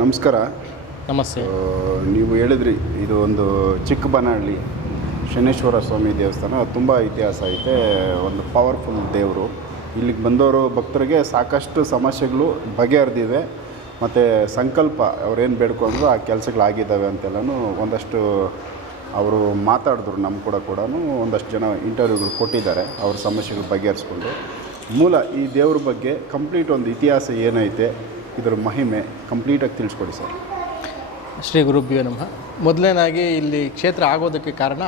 ನಮಸ್ಕಾರ. ನಮಸ್ತೆ. ನೀವು ಹೇಳಿದ್ರಿ ಇದು ಒಂದು ಚಿಕ್ಕ ಬನಹಳ್ಳಿ ಶನೇಶ್ವರ ಸ್ವಾಮಿ ದೇವಸ್ಥಾನ ತುಂಬ ಇತಿಹಾಸ ಐತೆ ಒಂದು ಪವರ್ಫುಲ್ ದೇವರು. ಇಲ್ಲಿಗೆ ಬಂದವರು ಭಕ್ತರಿಗೆ ಸಾಕಷ್ಟು ಸಮಸ್ಯೆಗಳು ಬಗೆಹರಿದಿವೆ ಮತ್ತು ಸಂಕಲ್ಪ ಅವ್ರೇನು ಬೇಡ್ಕೊಂಡ್ರು ಆ ಕೆಲಸಗಳಾಗಿದ್ದಾವೆ ಅಂತೆಲ್ಲನೂ ಒಂದಷ್ಟು ಅವರು ಮಾತಾಡಿದ್ರು ನಮ್ಮ ಕೂಡ ಕೂಡ ಒಂದಷ್ಟು ಜನ ಇಂಟರ್ವ್ಯೂಗಳು ಕೊಟ್ಟಿದ್ದಾರೆ ಅವ್ರ ಸಮಸ್ಯೆಗಳು ಬಗೆಹರಿಸ್ಕೊಂಡು. ಮೂಲ ಈ ದೇವ್ರ ಬಗ್ಗೆ ಕಂಪ್ಲೀಟ್ ಒಂದು ಇತಿಹಾಸ ಏನೈತೆ ಇದರ ಮಹಿಮೆ ಕಂಪ್ಲೀಟಾಗಿ ತಿಳಿಸ್ಕೊಡಿ ಸರ್. ಶ್ರೀ ಗುರುಭ್ಯೋ ನಮಃ. ಮೊದಲನೇದಾಗಿ ಇಲ್ಲಿ ಕ್ಷೇತ್ರ ಆಗೋದಕ್ಕೆ ಕಾರಣ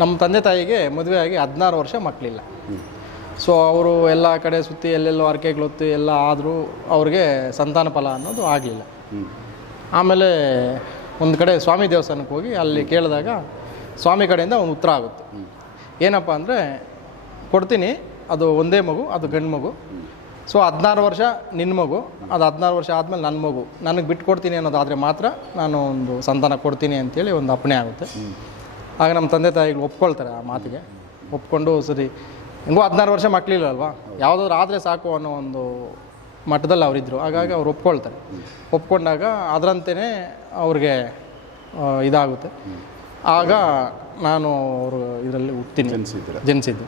ನಮ್ಮ ತಂದೆ ತಾಯಿಗೆ ಮದುವೆಯಾಗಿ ಆಗಿ ಹದಿನಾರು ವರ್ಷ ಮಕ್ಕಳಿಲ್ಲ. ಸೊ ಅವರು ಎಲ್ಲ ಕಡೆ ಸುತ್ತಿ ಎಲ್ಲೆಲ್ಲೋ ಅರಕೆಗಳೊತ್ತಿ ಎಲ್ಲ ಆದರೂ ಅವ್ರಿಗೆ ಸಂತಾನ ಫಲ ಅನ್ನೋದು ಆಗಲಿಲ್ಲ. ಆಮೇಲೆ ಒಂದು ಕಡೆ ಸ್ವಾಮಿ ದೇವಸ್ಥಾನಕ್ಕೆ ಹೋಗಿ ಅಲ್ಲಿ ಕೇಳಿದಾಗ ಸ್ವಾಮಿ ಕಡೆಯಿಂದ ಒಂದು ಉತ್ತರ ಆಗುತ್ತೆ. ಏನಪ್ಪ ಅಂದರೆ ಕೊಡ್ತೀನಿ ಅದು ಒಂದೇ ಮಗು ಅದು ಗಂಡು ಮಗು. ಸೊ ಹದಿನಾರು ವರ್ಷ ನಿನ್ನ ಮಗು ಅದು ಹದಿನಾರು ವರ್ಷ ಆದಮೇಲೆ ನನ್ನ ಮಗು. ನನಗೆ ಬಿಟ್ಟು ಕೊಡ್ತೀನಿ ಅನ್ನೋದಾದರೆ ಮಾತ್ರ ನಾನು ಒಂದು ಸಂತಾನ ಕೊಡ್ತೀನಿ ಅಂತೇಳಿ ಒಂದು ಅಪ್ಪಣೆ ಆಗುತ್ತೆ. ಆಗ ನಮ್ಮ ತಂದೆ ತಾಯಿಗಳು ಒಪ್ಕೊಳ್ತಾರೆ ಆ ಮಾತಿಗೆ. ಒಪ್ಕೊಂಡು ಸರಿ ಹೆಂಗೋ ಹದಿನಾರು ವರ್ಷ ಮಕ್ಕಳಿಲ್ಲ ಅಲ್ವಾ? ಯಾವುದಾದ್ರು ಆದರೆ ಸಾಕು ಅನ್ನೋ ಒಂದು ಮಟ್ಟದಲ್ಲಿ ಅವರಿದ್ದರು ಹಾಗಾಗಿ ಅವ್ರು ಒಪ್ಕೊಳ್ತಾರೆ. ಒಪ್ಕೊಂಡಾಗ ಅದರಂತೆಯೇ ಅವ್ರಿಗೆ ಇದಾಗುತ್ತೆ. ಆಗ ನಾನು ಅವರು ಇದರಲ್ಲಿ ಜನಿಸಿದ್ದೆ ಜನಿಸಿದ್ದು.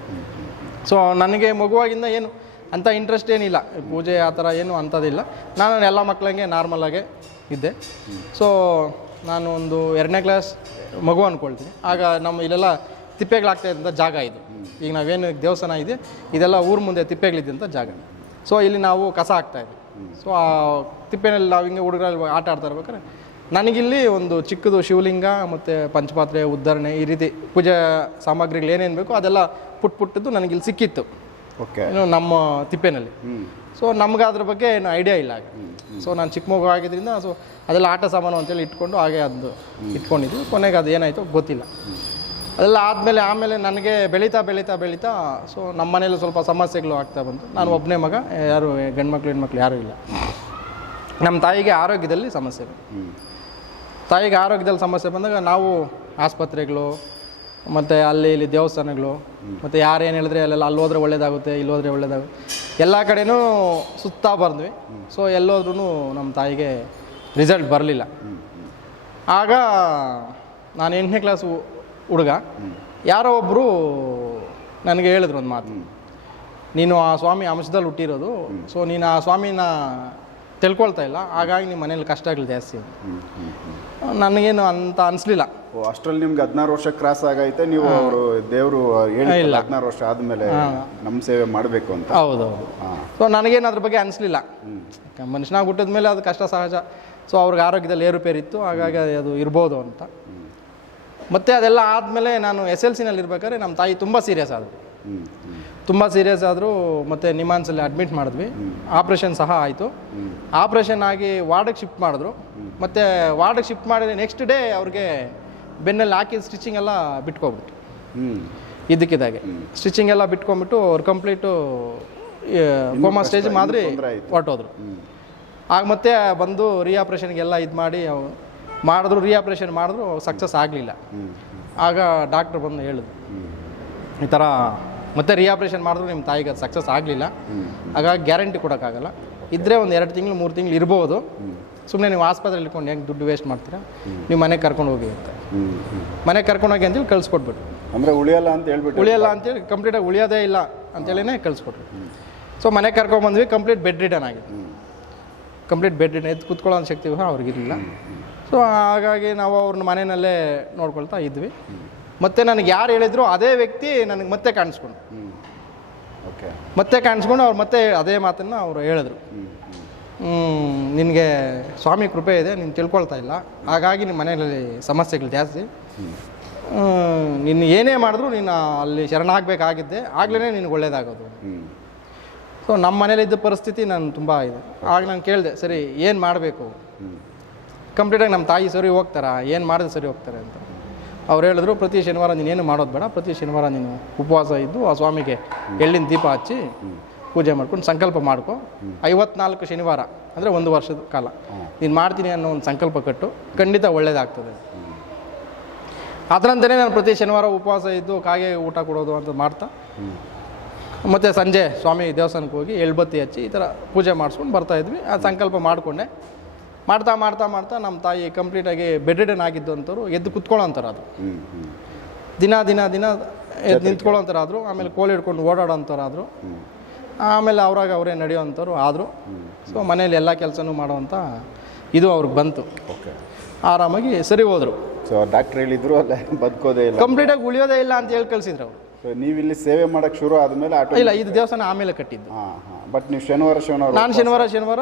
ಸೊ ನನಗೆ ಮಗುವಾಗಿಂದ ಏನು ಅಂಥ ಇಂಟ್ರೆಸ್ಟ್ ಏನಿಲ್ಲ. ಪೂಜೆ ಆ ಥರ ಏನು ಅಂಥದ್ದಿಲ್ಲ. ನಾನು ಎಲ್ಲ ಮಕ್ಕಳಂಗೆ ನಾರ್ಮಲಾಗೆ ಇದ್ದೆ. ಸೊ ನಾನು ಒಂದು ಎರಡನೇ ಕ್ಲಾಸ್ ಮಗು ಅಂದ್ಕೊಳ್ತೀನಿ ಆಗ ನಮ್ಮ ಇಲ್ಲೆಲ್ಲ ತಿಪ್ಪೆಗಳಾಗ್ತಾ ಇದ್ದಂಥ ಜಾಗ ಇದು. ಈಗ ನಾವೇನು ದೇವಸ್ಥಾನ ಇದೆ, ಇದೆಲ್ಲ ಊರ ಮುಂದೆ ತಿಪ್ಪೆಗಳಿದ್ದಂಥ ಜಾಗ. ಸೊ ಇಲ್ಲಿ ನಾವು ಕಸ ಹಾಕ್ತಾ ಇದ್ವಿ. ಸೊ ಆ ತಿಪ್ಪೆನಲ್ಲಿ ನಾವು ಹಿಂಗೆ ಹುಡುಗರಲ್ಲಿ ಆಟ ಆಡ್ತಾ ಇರ್ಬೇಕಾದ್ರೆ, ನನಗಿಲ್ಲಿ ಒಂದು ಚಿಕ್ಕದು ಶಿವಲಿಂಗ ಮತ್ತು ಪಂಚಪಾತ್ರೆ, ಉದ್ಧರಣೆ ಈ ರೀತಿ ಪೂಜಾ ಸಾಮಗ್ರಿಗಳು ಏನೇನು ಬೇಕೋ ಅದೆಲ್ಲ ಪುಟ್ ಪುಟ್ಟದ್ದು ನನಗಿಲ್ಲಿ ಸಿಕ್ಕಿತ್ತು. ಓಕೆ ಏನು ನಮ್ಮ ತಿಪ್ಪೆನಲ್ಲಿ. ಸೊ ನಮ್ಗೆ ಅದ್ರ ಬಗ್ಗೆ ಏನು ಐಡಿಯಾ ಇಲ್ಲ ಸೊ ನಾನು ಚಿಕ್ಕ ಮಗು ಆಗಿದ್ದರಿಂದ ಸೊ ಅದೆಲ್ಲ ಆಟ ಸಾಮಾನು ಅಂತೇಳಿ ಇಟ್ಕೊಂಡು ಹಾಗೆ ಅದು ಇಟ್ಕೊಂಡಿದ್ವಿ. ಕೊನೆಗೆ ಅದು ಏನಾಯಿತು ಗೊತ್ತಿಲ್ಲ. ಅದೆಲ್ಲ ಆದಮೇಲೆ ಆಮೇಲೆ ನನಗೆ ಬೆಳೀತಾ ಬೆಳೀತಾ ಬೆಳೀತಾ ಸೊ ನಮ್ಮ ಮನೇಲಿ ಸ್ವಲ್ಪ ಸಮಸ್ಯೆಗಳು ಆಗ್ತಾ ಬಂತು. ನಾನು ಒಬ್ಬನೇ ಮಗ ಯಾರು ಗಂಡ್ಮಕ್ಳು ಹೆಣ್ಮಕ್ಳು ಯಾರೂ ಇಲ್ಲ. ನಮ್ಮ ತಾಯಿಗೆ ಆರೋಗ್ಯದಲ್ಲಿ ಸಮಸ್ಯೆ ತಾಯಿಗೆ ಆರೋಗ್ಯದಲ್ಲಿ ಸಮಸ್ಯೆ ಬಂದಾಗ ನಾವು ಆಸ್ಪತ್ರೆಗಳು ಮತ್ತು ಅಲ್ಲಿ ಇಲ್ಲಿ ದೇವಸ್ಥಾನಗಳು, ಮತ್ತು ಯಾರೇನು ಹೇಳಿದ್ರೆ ಅಲ್ಲೆಲ್ಲ ಅಲ್ಲಿ ಹೋದ್ರೆ ಒಳ್ಳೇದಾಗುತ್ತೆ, ಇಲ್ಲಿ ಹೋದ್ರೆ ಒಳ್ಳೇದಾಗುತ್ತೆ. ಎಲ್ಲ ಕಡೆನೂ ಸುತ್ತಾ ಬಂದ್ವಿ. ಸೊ ಎಲ್ಲೋದ್ರೂ ನಮ್ಮ ತಾಯಿಗೆ ರಿಸಲ್ಟ್ ಬರಲಿಲ್ಲ. ಆಗ ನಾನು ಎಂಟನೇ ಕ್ಲಾಸ್ ಹುಡುಗ, ಯಾರೋ ಒಬ್ಬರು ನನಗೆ ಹೇಳಿದ್ರು ಒಂದು ಮಾತು. ನೀನು ಆ ಸ್ವಾಮಿ ಅಂಶದಲ್ಲಿ ಹುಟ್ಟಿರೋದು ಸೊ ನೀನು ಆ ಸ್ವಾಮಿನ ತಿಳ್ಕೊಳ್ತಾ ಇಲ್ಲ, ಹಾಗಾಗಿ ನಿಮ್ಮ ಮನೇಲಿ ಕಷ್ಟಗಳು ಜಾಸ್ತಿ ನನಗೇನು ಅಂತ ಅನಿಸ್ಲಿಲ್ಲ. ಓ ಅಷ್ಟರಲ್ಲಿ ನಿಮ್ಗೆ ಹದಿನಾರು ವರ್ಷ ಕ್ರಾಸ್ ಆಗೈತೆ ನೀವು ಅವರು ದೇವರು ಹೇಳಿಲ್ಲ ಹದಿನಾರು ವರ್ಷ ಆದಮೇಲೆ ನಮ್ಮ ಸೇವೆ ಮಾಡಬೇಕು ಅಂತ. ಹೌದೌದು. ಸೊ ನನಗೇನು ಅದ್ರ ಬಗ್ಗೆ ಅನಿಸ್ಲಿಲ್ಲ. ಮನುಷ್ಯನಾಗ ಹುಟ್ಟಿದ ಮೇಲೆ ಅದು ಕಷ್ಟ ಸಹಜ. ಸೊ ಅವ್ರಿಗೆ ಆರೋಗ್ಯದಲ್ಲಿ ಏರುಪೇರಿತ್ತು ಹಾಗಾಗಿ ಅದು ಇರ್ಬೋದು ಅಂತ. ಮತ್ತೆ ಅದೆಲ್ಲ ಆದಮೇಲೆ ನಾನು ಎಸ್ ಎಲ್ ಸಿನಲ್ಲಿ ಇರ್ಬೇಕಾದ್ರೆ ನಮ್ಮ ತಾಯಿ ತುಂಬ ಸೀರಿಯಸ್ ಆದರು ತುಂಬ ಸೀರಿಯಸ್ ಆದರೂ ಮತ್ತು ನಿಮಾನ್ಸಲ್ಲಿ ಅಡ್ಮಿಟ್ ಮಾಡಿದ್ವಿ. ಆಪ್ರೇಷನ್ ಸಹ ಆಯಿತು. ಆಪ್ರೇಷನ್ ಆಗಿ ವಾರ್ಡಿಗೆ ಶಿಫ್ಟ್ ಮಾಡಿದ್ರು. ಮತ್ತು ವಾರ್ಡಿಗೆ ಶಿಫ್ಟ್ ಮಾಡಿದ ನೆಕ್ಸ್ಟ್ ಡೇ ಅವ್ರಿಗೆ ಬೆನ್ನಲ್ಲಿ ಹಾಕಿ ಸ್ಟಿಚಿಂಗ್ ಎಲ್ಲ ಬಿಟ್ಕೊಬಿಟ್ಟು ಇದಕ್ಕಿದಾಗೆ ಸ್ಟಿಚಿಂಗ್ ಎಲ್ಲ ಬಿಟ್ಕೊಂಡ್ಬಿಟ್ಟು ಅವ್ರು ಕಂಪ್ಲೀಟು ಕೋಮಾ ಸ್ಟೇಜ್ ಮಾದರಿ. ಹೊರಟೋದ್ರು. ಆಗ ಮತ್ತೆ ಬಂದು ರಿಆಪ್ರೇಷನ್ಗೆಲ್ಲ ಇದು ಮಾಡಿ ಮಾಡಿದ್ರು ರಿಆಪ್ರೇಷನ್ ಮಾಡಿದ್ರು ಸಕ್ಸಸ್ ಆಗಲಿಲ್ಲ. ಆಗ ಡಾಕ್ಟ್ರ್ ಬಂದು ಹೇಳಿದ್ರು. ಈ ಥರ ಮತ್ತೆ ರಿಆಪ್ರೇಷನ್ ಮಾಡಿದ್ರು ನಿಮ್ಮ ತಾಯಿಗೆ ಅದು ಸಕ್ಸಸ್ ಆಗಲಿಲ್ಲ. ಹಾಗಾಗಿ ಗ್ಯಾರಂಟಿ ಕೊಡೋಕ್ಕಾಗಲ್ಲ. ಇದ್ದರೆ ಒಂದು ಎರಡು ತಿಂಗಳು ಮೂರು ತಿಂಗಳು ಇರ್ಬೋದು. ಸುಮ್ಮನೆ ನೀವು ಆಸ್ಪತ್ರೆ ಇಟ್ಕೊಂಡು ಹೆಂಗೆ ದುಡ್ಡು ವೇಸ್ಟ್ ಮಾಡ್ತೀರಾ? ನೀವು ಮನೆಗೆ ಕರ್ಕೊಂಡು ಹೋಗಿ ಅಂತ. ಮನೆಗೆ ಕರ್ಕೊಂಡು ಹೋಗಿ ಅಂತೇಳಿ ಕಳಿಸ್ಕೊಟ್ಬಿಟ್ಟು ಅಂದರೆ ಉಳಿಯಲ್ಲ ಅಂತ ಹೇಳ್ಬಿಟ್ಟು ಉಳಿಯಲ್ಲ ಅಂತೇಳಿ ಕಂಪ್ಲೀಟಾಗಿ ಉಳಿಯೋದೇ ಇಲ್ಲ ಅಂತೇಳಿನೇ ಕಳಿಸ್ಕೊಟ್ರು. ಸೊ ಮನೆಗೆ ಕರ್ಕೊಂಡ್ಬಂದ್ವಿ ಕಂಪ್ಲೀಟ್ ಬೆಡ್ ರಿಟರ್ನ್ ಆಗಿದೆ ಕಂಪ್ಲೀಟ್ ಬೆಡ್ ರಿಟರ್ನ್ ಎದ್ದು ಕೂತ್ಕೊಳ್ಳೋ ಶಕ್ತಿ ಅವ್ರಿಗಿರಲಿಲ್ಲ. ಸೊ ಹಾಗಾಗಿ ನಾವು ಅವ್ರನ್ನ ಮನೆಯಲ್ಲೇ ನೋಡ್ಕೊಳ್ತಾ ಇದ್ವಿ. ಮತ್ತೆ ನನಗೆ ಯಾರು ಹೇಳಿದ್ರು ಅದೇ ವ್ಯಕ್ತಿ ನನಗೆ ಮತ್ತೆ ಕಾಣಿಸ್ಕೊಂಡು. ಓಕೆ. ಮತ್ತೆ ಕಾಣಿಸ್ಕೊಂಡು ಅವ್ರು ಮತ್ತೆ ಅದೇ ಮಾತನ್ನು ಅವರು ಹೇಳಿದ್ರು. ನಿನಗೆ ಸ್ವಾಮಿ ಕೃಪೆ ಇದೆ ನೀನು ತಿಳ್ಕೊಳ್ತಾ ಇಲ್ಲ. ಹಾಗಾಗಿ ನಿಮ್ಮ ಮನೆಯಲ್ಲಿ ಸಮಸ್ಯೆಗಳು ಜಾಸ್ತಿ. ನಿನ್ನ ನೀನು ಏನೇ ಮಾಡಿದ್ರು ನೀನು ಅಲ್ಲಿ ಶರಣಾಗಬೇಕಾಗಿದ್ದೆ. ಆಗ್ಲೇ ನಿನಗೆ ಒಳ್ಳೇದಾಗೋದು. ಸೊ ನಮ್ಮ ಮನೇಲಿದ್ದ ಪರಿಸ್ಥಿತಿ ನಾನು ತುಂಬ ಇದೆ. ಆಗ ನಾನು ಕೇಳಿದೆ ಸರಿ ಏನು ಮಾಡಬೇಕು? ಕಂಪ್ಲೀಟಾಗಿ ನಮ್ಮ ತಾಯಿ ಸರಿ ಹೋಗ್ತಾರಾ? ಏನು ಮಾಡಿದ್ರೆ ಸರಿ ಹೋಗ್ತಾರೆ ಅಂತ. ಅವ್ರು ಹೇಳಿದ್ರು, ಪ್ರತಿ ಶನಿವಾರ ನೀನೇನು ಮಾಡೋದು ಬೇಡ, ಪ್ರತಿ ಶನಿವಾರ ನೀನು ಉಪವಾಸ ಇದ್ದು ಆ ಸ್ವಾಮಿಗೆ ಎಳ್ಳಿನ ದೀಪ ಹಚ್ಚಿ ಪೂಜೆ ಮಾಡ್ಕೊಂಡು ಸಂಕಲ್ಪ ಮಾಡ್ಕೊ. ಐವತ್ನಾಲ್ಕು ಶನಿವಾರ, ಅಂದರೆ ಒಂದು ವರ್ಷದ ಕಾಲ. ನೀನು ಮಾಡ್ತೀನಿ ಅನ್ನೋ ಒಂದು ಸಂಕಲ್ಪ ಕಟ್ಟು, ಖಂಡಿತ ಒಳ್ಳೇದಾಗ್ತದೆ. ಅದರಂತೆಯೇ ನಾನು ಪ್ರತಿ ಶನಿವಾರ ಉಪವಾಸ ಇದ್ದು ಕಾಗೆ ಊಟ ಕೊಡೋದು ಅಂತ ಮಾಡ್ತಾ, ಮತ್ತು ಸಂಜೆ ಸ್ವಾಮಿ ದೇವಸ್ಥಾನಕ್ಕೆ ಹೋಗಿ ಎಳ್ಬತ್ತಿ ಹಚ್ಚಿ ಈ ಥರ ಪೂಜೆ ಮಾಡಿಸ್ಕೊಂಡು ಬರ್ತಾಯಿದ್ವಿ ಆ ಸಂಕಲ್ಪ ಮಾಡಿಕೊಂಡೆ. ಮಾಡ್ತಾ ಮಾಡ್ತಾ ಮಾಡ್ತಾ ನಮ್ಮ ತಾಯಿ ಕಂಪ್ಲೀಟಾಗಿ ಬೆಡ್ ರಿಡನ್ ಆಗಿದ್ದು ಅಂಥವ್ರು ಎದ್ದು ಕುತ್ಕೊಳ್ಳೋಂಥವ್ರು ಅದು ದಿನ ದಿನ ದಿನ ಎದ್ದು ನಿಂತ್ಕೊಳ್ಳೋಂಥರಾದ್ರು ಆಮೇಲೆ ಕೋಲ್ ಹಿಡ್ಕೊಂಡು ಓಡಾಡೋಂಥವ್ರಾದ್ರು ಆಮೇಲೆ ಅವ್ರಾಗ ಅವರೇ ನಡೆಯೋವಂಥವ್ರು ಆದರು. ಸೊ ಮನೇಲಿ ಎಲ್ಲ ಕೆಲಸನೂ ಮಾಡುವಂಥ ಇದು ಅವ್ರಿಗೆ ಬಂತು. ಓಕೆ. ಆರಾಮಾಗಿ ಸರಿ ಹೋದರು. ಸೊ ಡಾಕ್ಟ್ರ್ ಹೇಳಿದ್ರು ಅಲ್ಲ ಬದುಕೋದೇ ಇಲ್ಲ. ಕಂಪ್ಲೀಟಾಗಿ ಉಳಿಯೋದೇ ಇಲ್ಲ ಅಂತ ಹೇಳಿ ಕಳಿಸಿದ್ರು ಅವರು. ಸೊ ನೀವು ಇಲ್ಲಿ ಸೇವೆ ಮಾಡೋಕ್ಕೆ ಶುರು ಆದಮೇಲೆ ಆಟೋ ಇಲ್ಲ ಇದು ದೇವಸ್ಥಾನ ಆಮೇಲೆ ಕಟ್ಟಿದ್ದು. ಹಾಂ ಹಾಂ. ಬಟ್ ನೀವು ಶನಿವಾರ ಶನಿವಾರ ನಾನು ಶನಿವಾರ ಶನಿವಾರ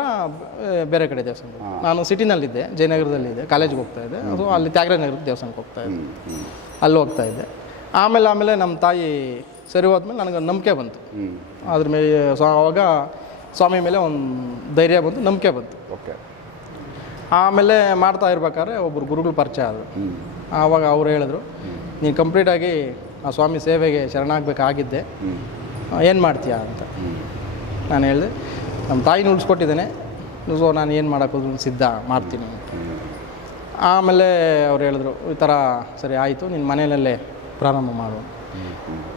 ಬೇರೆ ಕಡೆ ದೇವಸ್ಥಾನ ನಾನು ಸಿಟಿನಲ್ಲಿದ್ದೆ ಜಯನಗರದಲ್ಲಿದ್ದೆ ಕಾಲೇಜ್ಗೆ ಹೋಗ್ತಾ ಇದ್ದೆ. ಅದು ಅಲ್ಲಿ ತ್ಯಾಗರಾಜ ನಗರದ ದೇವಸ್ಥಾನಕ್ಕೆ ಹೋಗ್ತಾ ಇದ್ದೆ. ಅಲ್ಲಿ ಹೋಗ್ತಾ ಇದ್ದೆ. ಆಮೇಲೆ ಆಮೇಲೆ ನಮ್ಮ ತಾಯಿ ಸರಿ ಹೋದ್ಮೇಲೆ ನನಗೆ ನಂಬಿಕೆ ಬಂತು. ಅದ್ರ ಮೇಲೆ ಸೊ ಅವಾಗ ಸ್ವಾಮಿ ಮೇಲೆ ಒಂದು ಧೈರ್ಯ ಬಂತು ನಂಬಿಕೆ ಬಂತು. ಓಕೆ. ಆಮೇಲೆ ಮಾಡ್ತಾ ಇರ್ಬೇಕಾದ್ರೆ ಒಬ್ಬರು ಗುರುಗಳು ಪರಿಚಯ ಆದರು. ಆವಾಗ ಅವ್ರು ಹೇಳಿದ್ರು ನೀನು ಕಂಪ್ಲೀಟಾಗಿ ಆ ಸ್ವಾಮಿ ಸೇವೆಗೆ ಶರಣಾಗಬೇಕಾಗಿದ್ದೆ. ಏನು ಮಾಡ್ತೀಯಾ? ಅಂತ. ನಾನು ಹೇಳಿದೆ. ನಮ್ಮ ತಾಯಿನ ಉಳಿಸ್ಕೊಟ್ಟಿದ್ದೇನೆ ಸೊ ನಾನು ಏನು ಮಾಡೋಕ್ಕೋದು ಸಿದ್ಧ ಮಾಡ್ತೀನಿ. ಆಮೇಲೆ ಅವ್ರು ಹೇಳಿದ್ರು ಈ ಥರ ಸರಿ ಆಯಿತು ನಿನ್ನ ಮನೆಯಲ್ಲೇ ಪ್ರಾರಂಭ ಮಾಡು.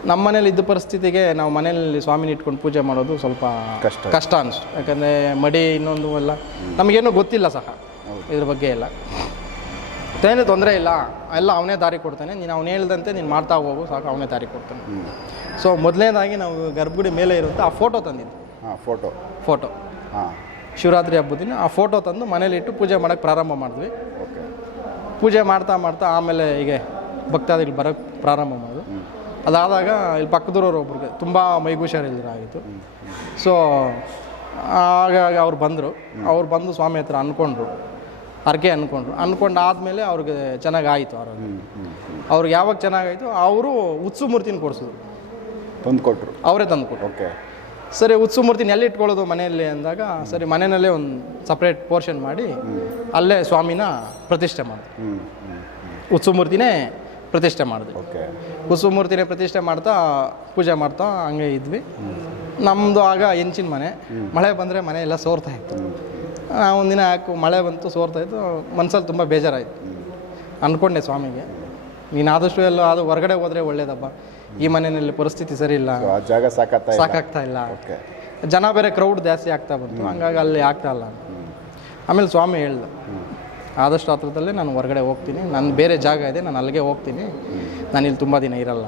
ನಮ್ಮ ಮನೇಲಿ ಇದ್ದ ಪರಿಸ್ಥಿತಿಗೆ ನಾವು ಮನೆಯಲ್ಲಿ ಸ್ವಾಮಿನ ಇಟ್ಕೊಂಡು ಪೂಜೆ ಮಾಡೋದು ಸ್ವಲ್ಪ ಕಷ್ಟ. ಕಷ್ಟ ಅನಿಸ್ತು ಯಾಕಂದರೆ ಮಡಿ ಇನ್ನೊಂದು ಎಲ್ಲ ನಮಗೇನೂ ಗೊತ್ತಿಲ್ಲ ಸಹ ಇದ್ರ ಬಗ್ಗೆ ಎಲ್ಲ. ಏನು ತೊಂದರೆ ಇಲ್ಲ ಎಲ್ಲ ಅವನೇ ದಾರಿ ಕೊಡ್ತಾನೆ. ನೀನು ಅವನು ಹೇಳ್ದಂತೆ ನೀನು ಮಾಡ್ತಾ ಹೋಗು ಸಾಕು ಅವನೇ ದಾರಿ ಕೊಡ್ತಾನೆ. ಸೊ ಮೊದಲನೇದಾಗಿ ನಾವು ಗರ್ಭಗುಡಿ ಮೇಲೆ ಇರುತ್ತೆ ಆ ಫೋಟೋ ತಂದಿದ್ದು. ಫೋಟೋ ಫೋಟೋ ಹಾಂ. ಶಿವರಾತ್ರಿ ಹಬ್ಬದ ದಿನ ಆ ಫೋಟೋ ತಂದು ಮನೇಲಿಟ್ಟು ಪೂಜೆ ಮಾಡೋಕ್ಕೆ ಪ್ರಾರಂಭ ಮಾಡಿದ್ವಿ. ಓಕೆ. ಪೂಜೆ ಮಾಡ್ತಾ ಮಾಡ್ತಾ ಆಮೇಲೆ ಹೀಗೆ ಭಕ್ತಾದಿಗಳು ಬರೋಕ್ಕೆ ಪ್ರಾರಂಭ ಮಾಡಿದ್ವಿ ಅದಾದಾಗ ಇಲ್ಲಿ ಪಕ್ಕದೂರವ್ರು ಒಬ್ರಿಗೆ ತುಂಬ ಮೈಗುಷಾರಿಲ್ದಿರ ಆಗಿತ್ತು ಸೊ ಆಗಾಗ ಅವ್ರು ಬಂದರು. ಅವ್ರು ಬಂದು ಸ್ವಾಮಿ ಹತ್ರ ಅಂದ್ಕೊಂಡ್ರು ಅರ್ಕೆ ಅಂದ್ಕೊಂಡ್ರು ಅಂದ್ಕೊಂಡು ಆದಮೇಲೆ ಅವ್ರಿಗೆ ಚೆನ್ನಾಗಿ ಆಯಿತು ಅವ್ರಿಗೆ ಹ್ಞೂ ಹ್ಞೂ ಅವ್ರಿಗೆ ಯಾವಾಗ ಚೆನ್ನಾಗಾಯಿತು ಅವರು ಉತ್ಸು ಮೂರ್ತಿನ ಕೊಡಿಸಿದ್ರು. ತಂದು ಕೊಟ್ಟರು ಅವರೇ ತಂದು ಕೊಟ್ಟರು ಓಕೆ. ಸರಿ ಉತ್ಸವ ಮೂರ್ತಿನ ಎಲ್ಲಿ ಇಟ್ಕೊಳ್ಳೋದು ಮನೆಯಲ್ಲಿ ಅಂದಾಗ ಸರಿ ಮನೆಯಲ್ಲೇ ಒಂದು ಸಪ್ರೇಟ್ ಪೋರ್ಷನ್ ಮಾಡಿ ಅಲ್ಲೇ ಸ್ವಾಮಿನ ಪ್ರತಿಷ್ಠೆ ಮಾಡಿದೆ. ಉತ್ಸವ ಮೂರ್ತಿನೇ ಪ್ರತಿಷ್ಠೆ ಮಾಡಿದೆ. ಓಕೆ. ಉತ್ಸವ ಮೂರ್ತಿನೇ ಪ್ರತಿಷ್ಠೆ ಮಾಡ್ತಾ ಪೂಜೆ ಮಾಡ್ತಾ ಹಂಗೆ ಇದ್ವಿ. ನಮ್ಮದು ಆಗ ಹೆಂಚಿನ ಮನೆ. ಮಳೆ ಬಂದರೆ ಮನೆ ಎಲ್ಲ ಸೋರ್ತಾ ಇತ್ತು. ಒಂದಿನ ಯಾಕೆ ಮಳೆ ಬಂತು ಸೋರ್ತಾ ಇತ್ತು. ಮನಸ್ಸಲ್ಲಿ ತುಂಬ ಬೇಜಾರಾಯಿತು. ಅಂದ್ಕೊಂಡೆ ಸ್ವಾಮಿಗೆ. ನೀನು ಆದಷ್ಟು ಎಲ್ಲ ಅದು ಹೊರಗಡೆ ಹೋದರೆ ಒಳ್ಳೇದಪ್ಪ. ಈ ಮನೆಯಲ್ಲಿ ಪರಿಸ್ಥಿತಿ ಸರಿ ಇಲ್ಲ. ಆ ಜಾಗ ಸಾಕಾಗ್ತಾ ಇಲ್ಲ. ಸಾಕಾಗ್ತಾ ಇಲ್ಲ. ಓಕೆ ಜನ ಬೇರೆ ಕ್ರೌಡ್ ಜಾಸ್ತಿ ಆಗ್ತಾ ಬಂತು. ಹಂಗಾಗಿ ಅಲ್ಲಿ ಆಗ್ತಾ ಇಲ್ಲ. ಆಮೇಲೆ ಸ್ವಾಮಿ ಹೇಳ್ದ ಆದಷ್ಟು ಹತ್ರದಲ್ಲೇ ನಾನು ಹೊರಗಡೆ ಹೋಗ್ತೀನಿ. ನಾನು ಬೇರೆ ಜಾಗ ಇದೆ ನಾನು ಅಲ್ಲಿಗೆ ಹೋಗ್ತೀನಿ. ನಾನು ಇಲ್ಲಿ ತುಂಬ ದಿನ ಇರಲ್ಲ.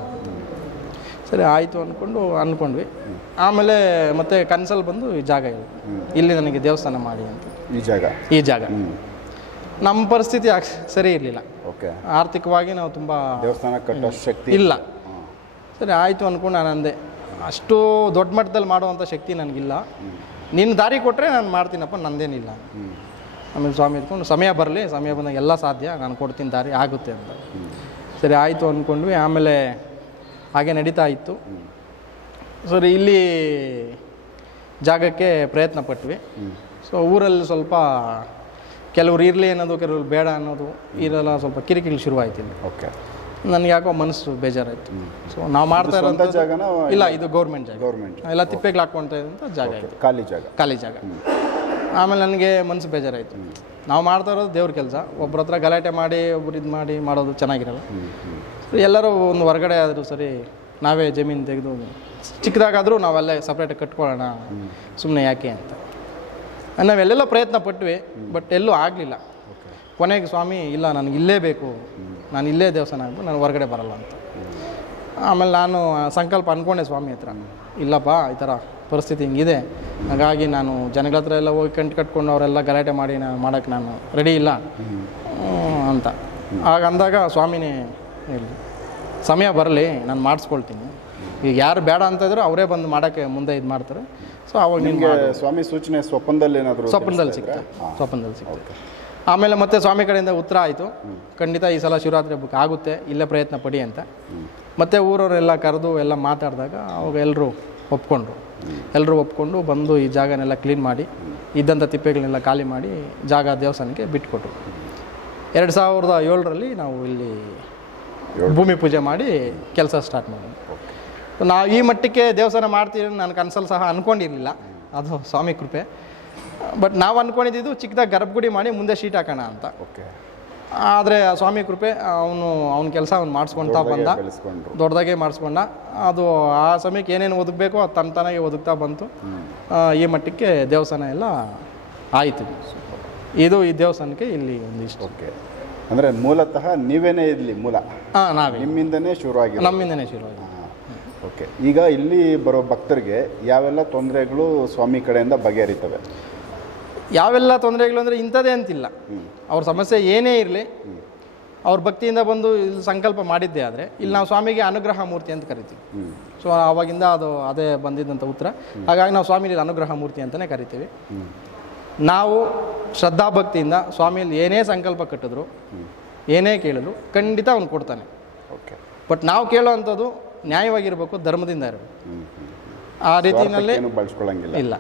ಸರಿ ಆಯಿತು ಅಂದ್ಕೊಂಡು ಅಂದ್ಕೊಂಡ್ವಿ ಆಮೇಲೆ ಮತ್ತೆ ಕನ್ಸಲ್ಲಿ ಬಂದು ಈ ಜಾಗ ಇದೆ. ಇಲ್ಲಿ ನನಗೆ ದೇವಸ್ಥಾನ ಮಾಡಿ ಅಂತ. ಈ ಜಾಗ? ಈ ಜಾಗ. ನಮ್ಮ ಪರಿಸ್ಥಿತಿ ಸರಿ ಇರಲಿಲ್ಲ. ಓಕೆ ಆರ್ಥಿಕವಾಗಿ ನಾವು ತುಂಬ ದೇವಸ್ಥಾನ ಕಟ್ಟೋ ಶಕ್ತಿ ಇಲ್ಲ. ಸರಿ ಆಯಿತು ಅಂದ್ಕೊಂಡು ನಾನು ಅಂದೆ. ಅಷ್ಟು ದೊಡ್ಡ ಮಟ್ಟದಲ್ಲಿ ಮಾಡುವಂಥ ಶಕ್ತಿ ನನಗಿಲ್ಲ. ನಿನ್ನ ದಾರಿ ಕೊಟ್ಟರೆ ನಾನು ಮಾಡ್ತೀನಪ್ಪ, ನಂದೇನಿಲ್ಲ. ಆಮೇಲೆ ಸ್ವಾಮಿ ಇದ್ಕೊಂಡು ಸಮಯ ಬರಲಿ, ಸಮಯ ಬಂದಾಗ ಎಲ್ಲ ಸಾಧ್ಯ, ನಾನು ಕೊಡ್ತೀನಿ ದಾರಿ, ಆಗುತ್ತೆ ಅಂತ. ಸರಿ, ಆಯಿತು ಅಂದ್ಕೊಂಡ್ವಿ ಆಮೇಲೆ ಹಾಗೆ ನಡೀತಾ ಇತ್ತು. ಸರಿ, ಇಲ್ಲಿ ಜಾಗಕ್ಕೆ ಪ್ರಯತ್ನ ಪಟ್ವಿ. ಸೊ ಊರಲ್ಲಿ ಸ್ವಲ್ಪ ಕೆಲವ್ರು ಇರಲಿ ಅನ್ನೋದು, ಕೆಲವ್ರು ಬೇಡ ಅನ್ನೋದು ಇದೆಲ್ಲ ಸ್ವಲ್ಪ ಕಿರಿಕಿರಿ ಶುರುವಾಯ್ತು ಇಲ್ಲಿ. ಓಕೆ ನನಗೆ ಯಾಕೋ ಮನಸ್ಸು ಬೇಜಾರಾಯಿತು. ಸೊ ನಾವು ಮಾಡ್ತಾ ಇರೋಂಥ ಜಾಗನ ಇಲ್ಲ ಇದು ಗೌರ್ಮೆಂಟ್ ಜಾಗ. ಗೌರ್ಮೆಂಟ್ ಎಲ್ಲ ತಿಪ್ಪೆಗೆ ಹಾಕ್ಕೊಂತ ಇದ್ದಂಥ ಜಾಗ ಆಯ್ತು ಖಾಲಿ ಜಾಗ. ಖಾಲಿ ಜಾಗ. ಆಮೇಲೆ ನನಗೆ ಮನಸ್ಸು ಬೇಜಾರಾಯಿತು. ನಾವು ಮಾಡ್ತಾ ಇರೋದು ದೇವ್ರ ಕೆಲಸ. ಒಬ್ಬರ ಹತ್ರ ಗಲಾಟೆ ಮಾಡಿ ಒಬ್ರು ಇದು ಮಾಡಿ ಮಾಡೋದು ಚೆನ್ನಾಗಿರಲ್ಲ. ಹ್ಞೂ ಎಲ್ಲರೂ ಒಂದು ಹೊರಗಡೆ ಆದರೂ ಸರಿ ನಾವೇ ಜಮೀನು ತೆಗೆದು ಚಿಕ್ಕದಾಗಾದರೂ ನಾವೆಲ್ಲ ಸಪ್ರೇಟಾಗಿ ಕಟ್ಕೊಳ್ಳೋಣ. ಸುಮ್ಮನೆ ಯಾಕೆ ಅಂತ. ನಾವೆಲ್ಲೆಲ್ಲ ಪ್ರಯತ್ನ ಪಟ್ವಿ ಬಟ್ ಎಲ್ಲೂ ಆಗಲಿಲ್ಲ. ಕೊನೆಗೆ ಸ್ವಾಮಿ ಇಲ್ಲ ನನಗೆ ಇಲ್ಲೇ ಬೇಕು. ನಾನು ಇಲ್ಲೇ ದೇವಸ್ಥಾನ ಆಗ್ಬೋದು ನಾನು ಹೊರಗಡೆ ಬರಲ್ಲ ಅಂತ. ಆಮೇಲೆ ನಾನು ಸಂಕಲ್ಪ ಅಂದ್ಕೊಂಡೆ ಸ್ವಾಮಿ ಹತ್ರ. ಇಲ್ಲಪ್ಪ ಈ ಥರ ಪರಿಸ್ಥಿತಿ ಹಿಂಗಿದೆ. ಹಾಗಾಗಿ ನಾನು ಜನಗಳ ಹತ್ರ ಎಲ್ಲ ಹೋಗಿ ಕಂಟು ಕಟ್ಕೊಂಡು ಅವರೆಲ್ಲ ಗಲಾಟೆ ಮಾಡಿ ನಾನು ಮಾಡೋಕ್ಕೆ ನಾನು ರೆಡಿ ಇಲ್ಲ. ಅಂತ. ಆಗ ಅಂದಾಗ ಸ್ವಾಮಿನೇ ಹೇಳಿ ಸಮಯ ಬರಲಿ ನಾನು ಮಾಡಿಸ್ಕೊಳ್ತೀನಿ. ಈಗ ಯಾರು ಬೇಡ ಅಂತ ಇದ್ರು ಅವರೇ ಬಂದು ಮಾಡೋಕ್ಕೆ ಮುಂದೆ ಇದು ಮಾಡ್ತಾರೆ. ಸೊ ಅವಾಗ ನಿಮ್ಗೆ ಸ್ವಾಮಿ ಸೂಚನೆ ಸ್ವಪ್ನದಲ್ಲಿ ಏನಾದರೂ ಸ್ವಪ್ನದಲ್ಲಿ ಸಿಗ್ತದೆ ಸ್ವಪ್ನದಲ್ಲಿ ಸಿಕ್ತು ಆಮೇಲೆ ಮತ್ತೆ ಸ್ವಾಮಿ ಕಡೆಯಿಂದ ಉತ್ತರ ಆಯಿತು. ಖಂಡಿತ ಈ ಸಲ ಶಿವರಾತ್ರಿ ಹಬ್ಬಕ್ಕೆ ಆಗುತ್ತೆ ಇಲ್ಲೇ ಪ್ರಯತ್ನ ಪಡಿ ಅಂತ. ಮತ್ತೆ ಊರವರೆಲ್ಲ ಕರೆದು ಎಲ್ಲ ಮಾತಾಡಿದಾಗ ಅವಾಗ ಎಲ್ಲರೂ ಒಪ್ಕೊಂಡ್ರು. ಎಲ್ಲರೂ ಒಪ್ಕೊಂಡು ಬಂದು ಈ ಜಾಗನೆಲ್ಲ ಕ್ಲೀನ್ ಮಾಡಿ ಇದ್ದಂಥ ತಿಪ್ಪೆಗಳನ್ನೆಲ್ಲ ಖಾಲಿ ಮಾಡಿ ಜಾಗ ದೇವಸ್ಥಾನಕ್ಕೆ ಬಿಟ್ಕೊಟ್ರು. ಎರಡು ಸಾವಿರದ ಏಳರಲ್ಲಿ ನಾವು ಇಲ್ಲಿ ಭೂಮಿ ಪೂಜೆ ಮಾಡಿ ಕೆಲಸ ಸ್ಟಾರ್ಟ್ ಮಾಡಿದ್ವಿ. ನಾವು ಈ ಮಟ್ಟಕ್ಕೆ ದೇವಸ್ಥಾನ ಮಾಡ್ತೀವಿ ಅಂತ ನಾನು ಕನಸಲ್ಲಿ ಸಹ ಅಂದ್ಕೊಂಡಿರಲಿಲ್ಲ ಅದು ಸ್ವಾಮಿ ಕೃಪೆ. ಬಟ್ ನಾವು ಅಂದ್ಕೊಂಡಿದ್ದು ಚಿಕ್ಕದಾಗಿ ಗರ್ಭಗುಡಿ ಮಾಡಿ ಮುಂದೆ ಶೀಟ್ ಹಾಕೋಣ ಅಂತ. ಓಕೆ ಆದರೆ ಆ ಸ್ವಾಮಿ ಕೃಪೆ ಅವನು ಅವ್ನ ಕೆಲಸ ಅವ್ನು ಮಾಡಿಸ್ಕೊಳ್ತಾ ಬಂದ. ದೊಡ್ಡದಾಗೆ ಮಾಡಿಸ್ಕೊಂಡ. ಅದು ಆ ಸಮಯಕ್ಕೆ ಏನೇನು ಒದಗಬೇಕು ಅದು ತನ್ನ ತನಗೆ ಒದಗ್ತಾ ಬಂತು. ಈ ಮಟ್ಟಕ್ಕೆ ದೇವಸ್ಥಾನ ಎಲ್ಲ ಆಯಿತು. ಇದು ಈ ದೇವಸ್ಥಾನಕ್ಕೆ ಇಲ್ಲಿ ಒಂದಿಷ್ಟು. ಓಕೆ ಅಂದರೆ ಮೂಲತಃ ನೀವೇನೇ ಇಲ್ಲಿ ಮೂಲ. ಹಾಂ ನಾವೇ. ನಿಮ್ಮಿಂದನೇ ಶುರುವಾಗಿ ನಮ್ಮಿಂದನೇ ಶುರುವಾಗಿ ಓಕೆ ಈಗ ಇಲ್ಲಿ ಬರೋ ಭಕ್ತರಿಗೆ ಯಾವೆಲ್ಲ ತೊಂದರೆಗಳು ಸ್ವಾಮಿ ಕಡೆಯಿಂದ ಬಗೆಹರಿತವೆ? ಯಾವೆಲ್ಲ ತೊಂದರೆಗಳು ಅಂದರೆ ಇಂಥದ್ದೇ ಅಂತಿಲ್ಲ. ಅವ್ರ ಸಮಸ್ಯೆ ಏನೇ ಇರಲಿ ಅವ್ರ ಭಕ್ತಿಯಿಂದ ಬಂದು ಇಲ್ಲಿ ಸಂಕಲ್ಪ ಮಾಡಿದ್ದೇ ಆದರೆ ಇಲ್ಲಿ ನಾವು ಸ್ವಾಮಿಗೆ ಅನುಗ್ರಹ ಮೂರ್ತಿ ಅಂತ ಕರಿತೀವಿ. ಸೊ ಅವಾಗಿಂದ ಅದು ಅದೇ ಬಂದಿದ್ದಂಥ ಉತ್ತರ. ಹಾಗಾಗಿ ನಾವು ಸ್ವಾಮಿಲಿ ಅನುಗ್ರಹ ಮೂರ್ತಿ ಅಂತಲೇ ಕರಿತೀವಿ. ನಾವು ಶ್ರದ್ಧಾಭಕ್ತಿಯಿಂದ ಸ್ವಾಮಿಯಲ್ಲಿ ಏನೇ ಸಂಕಲ್ಪ ಕಟ್ಟಿದ್ರು ಏನೇ ಕೇಳಿದ್ರು ಖಂಡಿತ ಅವ್ನು ಕೊಡ್ತಾನೆ. ಓಕೆ. ಬಟ್ ನಾವು ಕೇಳೋ ಅಂಥದ್ದು ನ್ಯಾಯವಾಗಿರಬೇಕು ಧರ್ಮದಿಂದ ಇರಬೇಕು. ಆ ರೀತಿಯಲ್ಲಿ ಬಳಸ್ಕೊಳ್ಳಂಗಿಲ್ಲ ಇಲ್ಲ.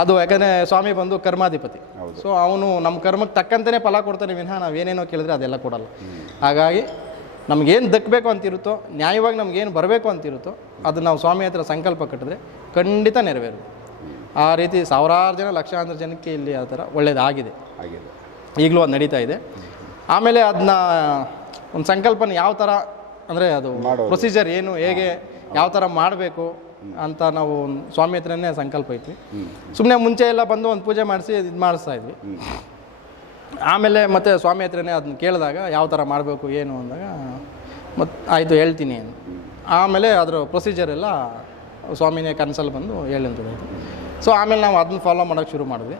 ಅದು ಯಾಕಂದರೆ ಸ್ವಾಮಿ ಬಂದು ಕರ್ಮಾಧಿಪತಿ. ಸೊ ಅವನು ನಮ್ಮ ಕರ್ಮಕ್ಕೆ ತಕ್ಕಂತೆಯೇ ಫಲ ಕೊಡ್ತಾನೆ ವಿನಃ ನಾವು ಏನೇನೋ ಕೇಳಿದ್ರೆ ಅದೆಲ್ಲ ಕೊಡಲ್ಲ. ಹಾಗಾಗಿ ನಮಗೇನು ದಕ್ಕಬೇಕು ಅಂತಿರುತ್ತೋ ನ್ಯಾಯವಾಗಿ ನಮಗೇನು ಬರಬೇಕು ಅಂತಿರುತ್ತೋ ಅದು ನಾವು ಸ್ವಾಮಿ ಹತ್ರ ಸಂಕಲ್ಪ ಕಟ್ಟಿದ್ರೆ ಖಂಡಿತ ನೆರವೇರು ಆ ರೀತಿ ಸಾವಿರಾರು ಜನ ಲಕ್ಷಾಂತರ ಜನಕ್ಕೆ ಇಲ್ಲಿ ಆ ಥರ ಒಳ್ಳೇದಾಗಿದೆ. ಆಗಿದೆ. ಈಗಲೂ ಅದು ನಡೀತಾ ಇದೆ. ಆಮೇಲೆ ಅದನ್ನ ಒಂದು ಸಂಕಲ್ಪನ ಯಾವ ಥರ ಅಂದರೆ ಅದು ಪ್ರೊಸೀಜರ್ ಏನು ಹೇಗೆ ಯಾವ ಥರ ಮಾಡಬೇಕು ಅಂತ ನಾವು ಸ್ವಾಮಿ ಹತ್ರನೇ ಸಂಕಲ್ಪ ಐತಿ. ಸುಮ್ಮನೆ ಮುಂಚೆ ಎಲ್ಲ ಬಂದು ಒಂದು ಪೂಜೆ ಮಾಡಿಸಿ ಇದು ಮಾಡಿಸ್ತಾ ಇದ್ವಿ. ಆಮೇಲೆ ಮತ್ತೆ ಸ್ವಾಮಿ ಹತ್ರನೇ ಅದನ್ನ ಕೇಳಿದಾಗ ಯಾವ ಥರ ಮಾಡಬೇಕು ಏನು ಅಂದಾಗ ಮತ್ತು ಆಯಿತು ಹೇಳ್ತೀನಿ ಅಂತ. ಆಮೇಲೆ ಅದರ ಪ್ರೊಸೀಜರ್ ಎಲ್ಲ ಸ್ವಾಮಿನೇ ಕನಸಲ್ಲಿ ಬಂದು ಹೇಳಿದ್ರು ಸೊ ಆಮೇಲೆ ನಾವು ಅದನ್ನ ಫಾಲೋ ಮಾಡೋಕ್ಕೆ ಶುರು ಮಾಡಿದ್ವಿ.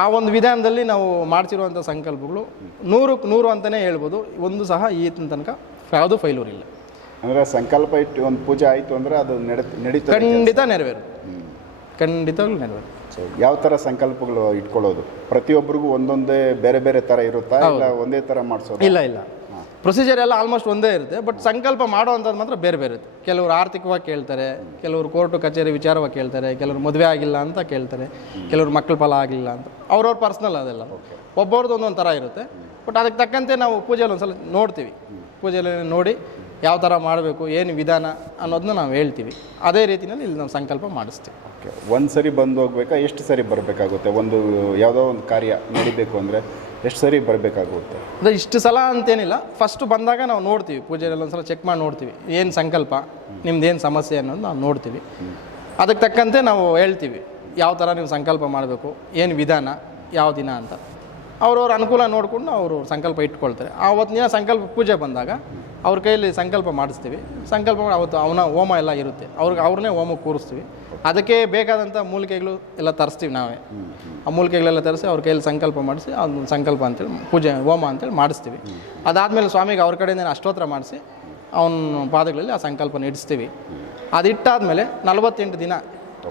ಆ ಒಂದು ವಿಧಾನದಲ್ಲಿ ನಾವು ಮಾಡ್ತಿರುವಂಥ ಸಂಕಲ್ಪಗಳು ನೂರಕ್ಕೆ ನೂರು ಅಂತಲೇ ಹೇಳ್ಬೋದು. ಒಂದು ಸಹ ಈತನ ತನಕ ಯಾವುದೂ ಫೈಲೂರ್ ಇಲ್ಲ. ಅಂದರೆ ಸಂಕಲ್ಪ ಇಟ್ಟು ಒಂದು ಪೂಜೆ ಆಯಿತು ಅಂದರೆ ಅದು ನಡೆ ನಡೀತದೆ ಖಂಡಿತ ನೆರವೇರು ಖಂಡಿತವಾಗ್ಲೂ ನೆರವೇರು ಸೊ ಯಾವ ಥರ ಸಂಕಲ್ಪಗಳು ಇಟ್ಕೊಳ್ಳೋದು? ಪ್ರತಿಯೊಬ್ಬರಿಗೂ ಒಂದೊಂದೇ ಬೇರೆ ಬೇರೆ ಥರ ಇರುತ್ತಾ? ಇಲ್ಲ ಒಂದೇ ಥರ ಮಾಡಿಸೋದು? ಇಲ್ಲ ಇಲ್ಲ. ಪ್ರೊಸೀಜರ್ ಎಲ್ಲ ಆಲ್ಮೋಸ್ಟ್ ಒಂದೇ ಇರುತ್ತೆ ಬಟ್ ಸಂಕಲ್ಪ ಮಾಡೋ ಅಂಥದ್ದು ಮಾತ್ರ ಬೇರೆ ಬೇರೆ ಇರುತ್ತೆ. ಕೆಲವರು ಆರ್ಥಿಕವಾಗಿ ಕೇಳ್ತಾರೆ ಕೆಲವರು ಕೋರ್ಟು ಕಚೇರಿ ವಿಚಾರವಾಗಿ ಕೇಳ್ತಾರೆ ಕೆಲವರು ಮದುವೆ ಆಗಿಲ್ಲ ಅಂತ ಕೇಳ್ತಾರೆ ಕೆಲವರು ಮಕ್ಕಳ ಫಲ ಆಗಿಲ್ಲ ಅಂತ. ಅವ್ರವ್ರ ಪರ್ಸ್ನಲ್ ಅದೆಲ್ಲ. ಒಬ್ಬೊಬ್ರದ್ದು ಒಂದೊಂದು ಥರ ಇರುತ್ತೆ ಬಟ್ ಅದಕ್ಕೆ ತಕ್ಕಂತೆ ನಾವು ಪೂಜೆಯಲ್ಲಿ ಒಂದ್ಸಲ ನೋಡ್ತೀವಿ. ಪೂಜೆಯಲ್ಲಿ ನೋಡಿ ಯಾವ ಥರ ಮಾಡಬೇಕು ಏನು ವಿಧಾನ ಅನ್ನೋದನ್ನ ನಾವು ಹೇಳ್ತೀವಿ. ಅದೇ ರೀತಿಯಲ್ಲಿ ಇಲ್ಲಿ ನಾವು ಸಂಕಲ್ಪ ಮಾಡಿಸ್ತೀವಿ. ಓಕೆ ಒಂದು ಸರಿ ಬಂದು ಹೋಗ್ಬೇಕಾ ಎಷ್ಟು ಸರಿ ಬರಬೇಕಾಗುತ್ತೆ? ಒಂದು ಯಾವುದೋ ಒಂದು ಕಾರ್ಯ ನಡಿಬೇಕು ಅಂದರೆ ಎಷ್ಟು ಸರಿ ಬರಬೇಕಾಗುತ್ತೆ? ಅಂದರೆ ಇಷ್ಟು ಸಲ ಅಂತೇನಿಲ್ಲ ಫಸ್ಟ್ ಬಂದಾಗ ನಾವು ನೋಡ್ತೀವಿ ಪೂಜೆಯಲ್ಲಿ ಒಂದ್ಸಲ ಚೆಕ್ ಮಾಡಿ ನೋಡ್ತೀವಿ ಏನು ಸಂಕಲ್ಪ ನಿಮ್ದು ಏನು ಸಮಸ್ಯೆ ಅನ್ನೋದು ನಾವು ನೋಡ್ತೀವಿ. ಅದಕ್ಕೆ ತಕ್ಕಂತೆ ನಾವು ಹೇಳ್ತೀವಿ ಯಾವ ಥರ ನೀವು ಸಂಕಲ್ಪ ಮಾಡಬೇಕು ಏನು ವಿಧಾನ ಯಾವ ದಿನ ಅಂತ. ಅವ್ರವ್ರ ಅನುಕೂಲ ನೋಡಿಕೊಂಡು ಅವರು ಸಂಕಲ್ಪ ಇಟ್ಕೊಳ್ತಾರೆ. ಆವತ್ತಿನ ದಿನ ಸಂಕಲ್ಪ ಪೂಜೆ ಬಂದಾಗ ಅವ್ರ ಕೈಯಲ್ಲಿ ಸಂಕಲ್ಪ ಮಾಡಿಸ್ತೀವಿ. ಸಂಕಲ್ಪ ಮಾಡಿ ಅವತ್ತು ಅವನ ಹೋಮ ಎಲ್ಲ ಇರುತ್ತೆ. ಅವ್ರಿಗೆ ಅವ್ರನ್ನೇ ಹೋಮ ಕೂರಿಸ್ತೀವಿ. ಅದಕ್ಕೆ ಬೇಕಾದಂಥ ಮೂಲಿಕೆಗಳು ಎಲ್ಲ ತರಿಸ್ತೀವಿ ನಾವೇ. ಆ ಮೂಲಿಕೆಗಳೆಲ್ಲ ತರಿಸಿ ಅವ್ರ ಕೈಯಲ್ಲಿ ಸಂಕಲ್ಪ ಮಾಡಿಸಿ ಅದನ್ನ ಸಂಕಲ್ಪ ಅಂತೇಳಿ ಪೂಜೆ ಹೋಮ ಅಂತೇಳಿ ಮಾಡಿಸ್ತೀವಿ. ಅದಾದಮೇಲೆ ಸ್ವಾಮಿಗೆ ಅವ್ರ ಕಡೆಯಿಂದ ಅಷ್ಟೋತ್ರ ಮಾಡಿಸಿ ಅವನ ಪಾದಗಳಲ್ಲಿ ಆ ಸಂಕಲ್ಪನ ಇಡಿಸ್ತೀವಿ. ಅದಿಟ್ಟಾದಮೇಲೆ ನಲವತ್ತೆಂಟು ದಿನ